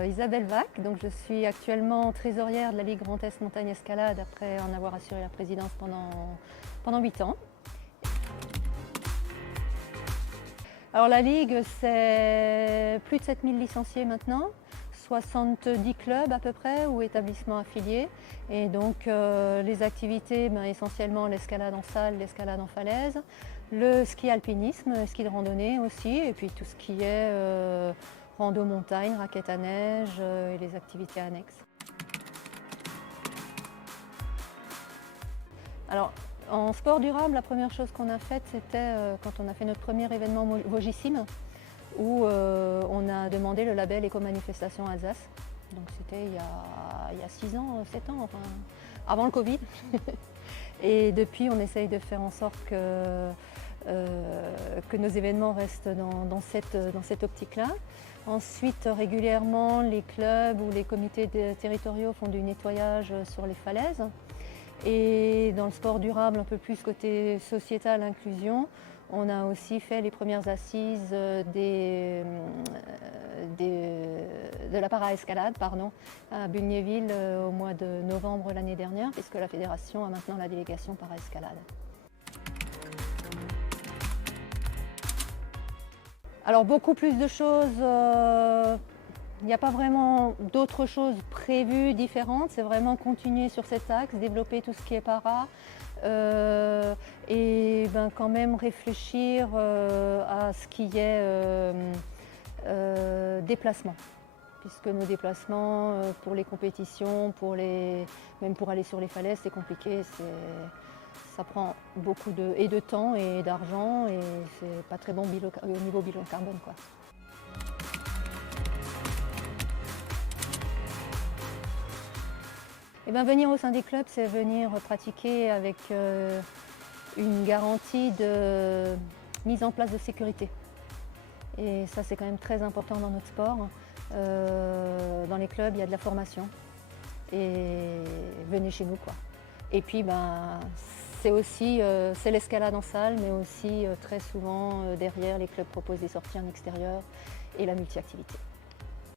Isabelle Vac, donc je suis actuellement trésorière de la Ligue Grand Est Montagne Escalade après en avoir assuré la présidence pendant 8 ans. Alors la Ligue, c'est plus de 7000 licenciés maintenant, 70 clubs à peu près ou établissements affiliés. Et donc les activités, essentiellement l'escalade en salle, l'escalade en falaise, le ski alpinisme, le ski de randonnée aussi, et puis tout ce qui est rando montagne, raquettes à neige et les activités annexes. Alors, en sport durable, la première chose qu'on a faite, c'était quand on a fait notre premier événement Vosgissime, où on a demandé le label Éco-Manifestation Alsace. Donc c'était il y a 6 ans, 7 ans, enfin, avant le Covid. Et depuis, on essaye de faire en sorte que nos événements restent dans cette optique-là. Ensuite, régulièrement, les clubs ou les comités territoriaux font du nettoyage sur les falaises. Et dans le sport durable, un peu plus côté sociétal, inclusion, on a aussi fait les premières assises de la para-escalade à Bulgnéville au mois de novembre l'année dernière, puisque la fédération a maintenant la délégation para-escalade. Alors beaucoup plus de choses, il n'y a pas vraiment d'autres choses prévues, différentes, c'est vraiment continuer sur cet axe, développer tout ce qui est para et quand même réfléchir à ce qui est déplacement. Puisque nos déplacements pour les compétitions, même pour aller sur les falaises, c'est compliqué. Ça prend beaucoup de temps et d'argent et c'est pas très bon au niveau bilan carbone, quoi. Venir au sein des clubs, c'est venir pratiquer avec une garantie de mise en place de sécurité. Et ça, c'est quand même très important dans notre sport. Dans les clubs, il y a de la formation. Et venez chez nous, quoi. Et puis, c'est aussi c'est l'escalade en salle, mais aussi très souvent derrière, les clubs proposent des sorties en extérieur et la multi-activité.